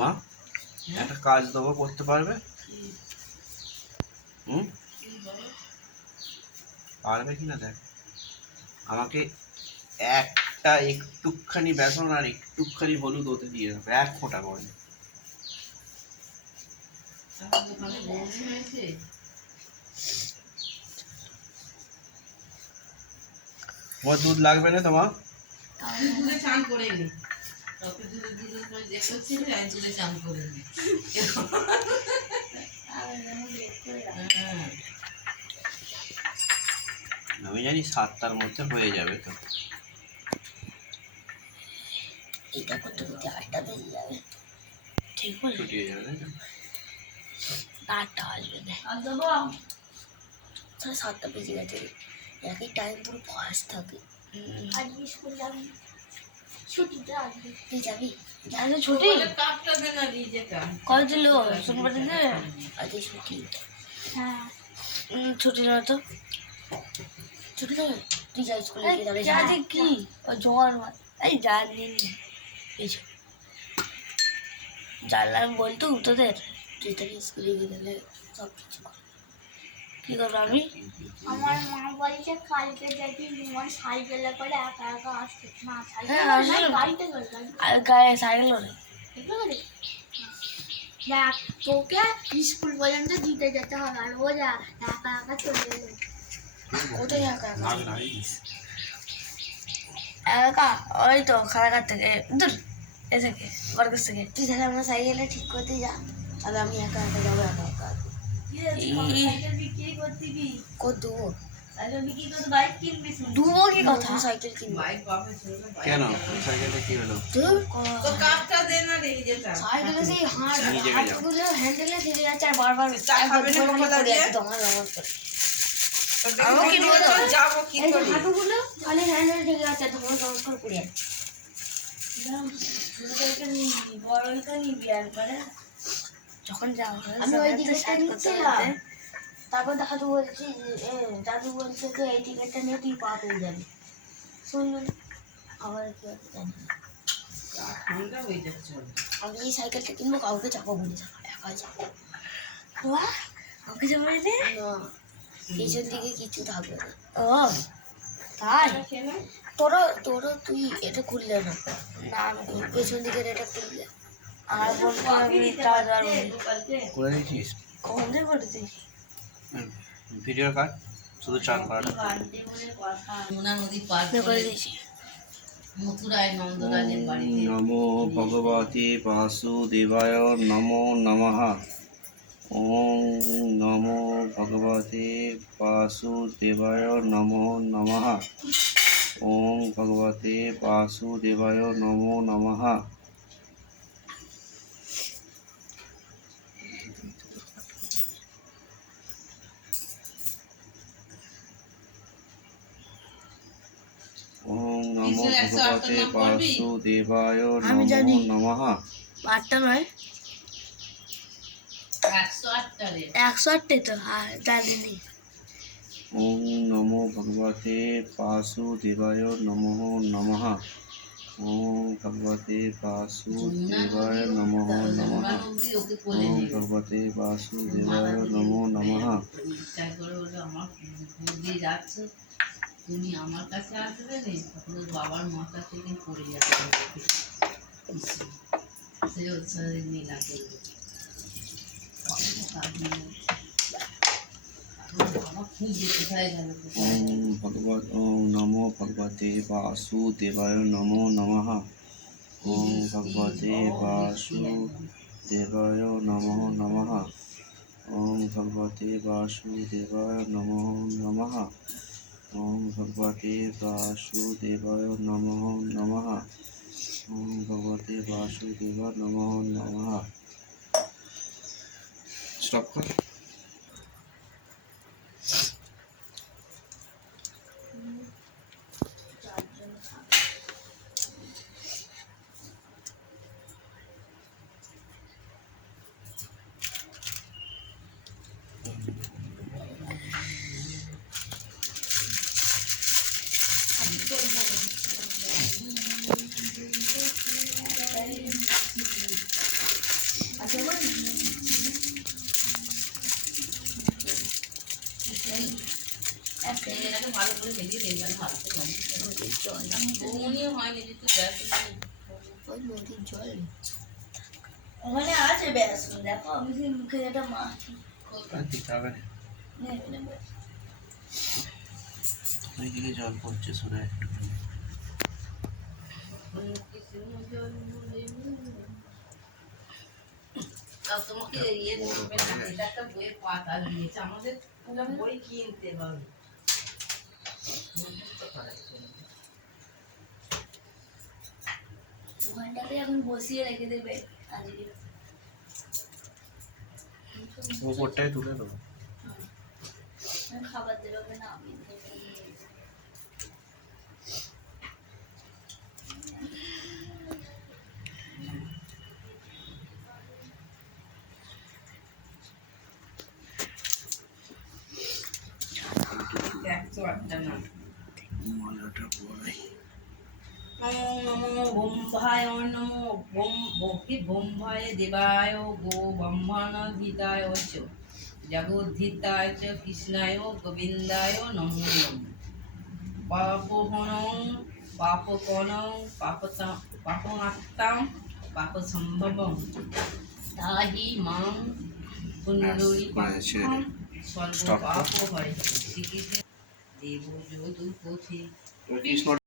মা একটা কাজ দেবো, করতে পারবে? পারবে কিনা দেখ। আমাকে একটা একটুখানি বেসন আর একটুখানি হলুদ ওতে দিয়ে দেবে, 1 ফোঁটা করে। তোমার দুধ লাগবে না তোমার? চান করে নি, চান করে নি। আমি জানি 7টার মধ্যে হয়ে যাবে। তো এটা করতে করতে 8টা বেজে যাবে, ঠিক বলে ছুটি হয়ে যাবে, তাই না? 8টা আসবে না, 7টা বেজে গেছে। একই টাইম পুরো ফাস্ট থাকে। আজকে স্কুল যাবি? ছুটিতে আসবি? তুই যাবি? জানো ছুটি কাপটা দে না, ডিজেটা কল দিল সোমবার দিন আজকে ছুটি। হ্যাঁ ছুটি নয় তো, ছুটি নয়। তুই যা স্কুলে গিয়ে তাহলে আজকে কি ও জোয়ার এই জানি কিছু জানলাম বলতো তোদের, তুই তাহলে স্কুলে গিয়ে তাহলে সব কিছু কি করবো আমি। আমার মা বলছে কালকে দেখি তোমার সাইকেলে করে একা একা আসতে না, গাড়িতে গায়ে সাইকেল করে দেখ তোকে স্কুল পর্যন্ত দিতে যেতে হবে, আর ও যা একা একা চলে এলো। কোথায় একা একা ওই তো খারাপ থেকে দূর এ থেকে ঘর কাছ থেকে। তুই তাহলে আমার সাইকেলটা ঠিক করতে যা, তাহলে আমি একা একা যাবো, একা একা ডুবো কি কথা, সাইকেল কিনবো। কেন সাইকেলটা কি হলো? সাইকেলে সেই হাতগুলো হ্যান্ডেলে ছেড়ে যাচ্ছে আর বারবার হাঁটুগুলো খালি হ্যান্ডেল ঢেকে যাচ্ছে, ধমস ধমস করে পড়ে যাচ্ছে। যখন যাওয়া আমি ওই টিকিটটা নিচ্ছিলাম, তারপর দাদু বলছি দাদু বলছে যে এই টিকিটটা নিয়ে তুই পা পেয়ে যাবি। শুনলেন আবার কি জানি না, আমি এই সাইকেলটা কিনবো, কাউকে চাপা বলে যাবো, একা যাবো। কাউকে যাবো না, পিছন দিকে কিছু থাকবে না। ও তাই তোরা তোরা তুই এটা খুললে না, না পেছন দিকের এটা খুললে আর বলবো আমি করে দিয়েছিস? কমে করে দিস ভিডিও কাট, শুধু চান করাটা নদী পার করে দিয়েছি মথুরায় নন্দরাজের বাড়িতে। নমো ভগবতে বাসুদেবায় নমো নমঃ। ওম নমো ভগবতে বাসুদেবায় নমো নমঃ। ওম ভগবতে বাসুদেবায় নমো নমঃ। ওম নমো ভগবতে বাসুদেবায় নমো নমঃ। 8টা নয় 108টাই তো জানিনি। ওম নমো ভগবতে বাসুদেবায় নমো নমঃ। ওম ভগবতে বাসুদেবায় নমো নমঃ। ওম ভগবতে বাসুদেবায় নমো নমঃ। তুমি আমার কাছে আসবে না, তখন বাবার মাথা থেকে পড়ে যাবে, সে হচ্ছে নীলা করবে। ওম নমো ভগবতে বাসুদেবায় নমো নমঃ। ওম ভগবতে বাসুদেবায় নমো নমঃ। ওম ভগবতে বাসুদেবায় নমো নমঃ। ওম ভগবতে বাসুদেবায় নমো নমঃ। ওম ভগবতে বাসুদেবায় নমো নমঃ। স্টপ কর। করে দেখি দেখবেন হালকা জল নদীর জল বৌমনিও হয়নি যে তুই ব্যাস ওই নদীর জল ওখানে আছে বেসন দেখো আমি সেই মুখে যেটা মাছ আর দিতে হবে না ওইদিকে জল পড়ছে শোনা একটু তোমাকে ইয়ে করবে না এটা একটা বইয়ের পাতা দিয়েছে আমাদের পুরো বই কিনতে হবে ওখানটাতে এখন বসিয়ে রেখে দেবে আজকে ওপরটাই তুলে দেবো খাবার দেবে ওখানে না আমি মজাটা পড়ে নমো নমো বোম্বায় নমো বোম্বায় দেবায় গো ব্রহ্মণ গীতায় চ জগদ্ধিতায় চ কৃষ্ণায় গোবিন্দায় নমো নমঃ পাপহনং পাপকনং পাপনাত্তাং পাপসম্ভবং তাহি মাং পুণ্ডরীকাক্ষং সর্ব পাপ হরে শ্রীকৃষ্ণ দেব যদুপথে কৃষ্ণ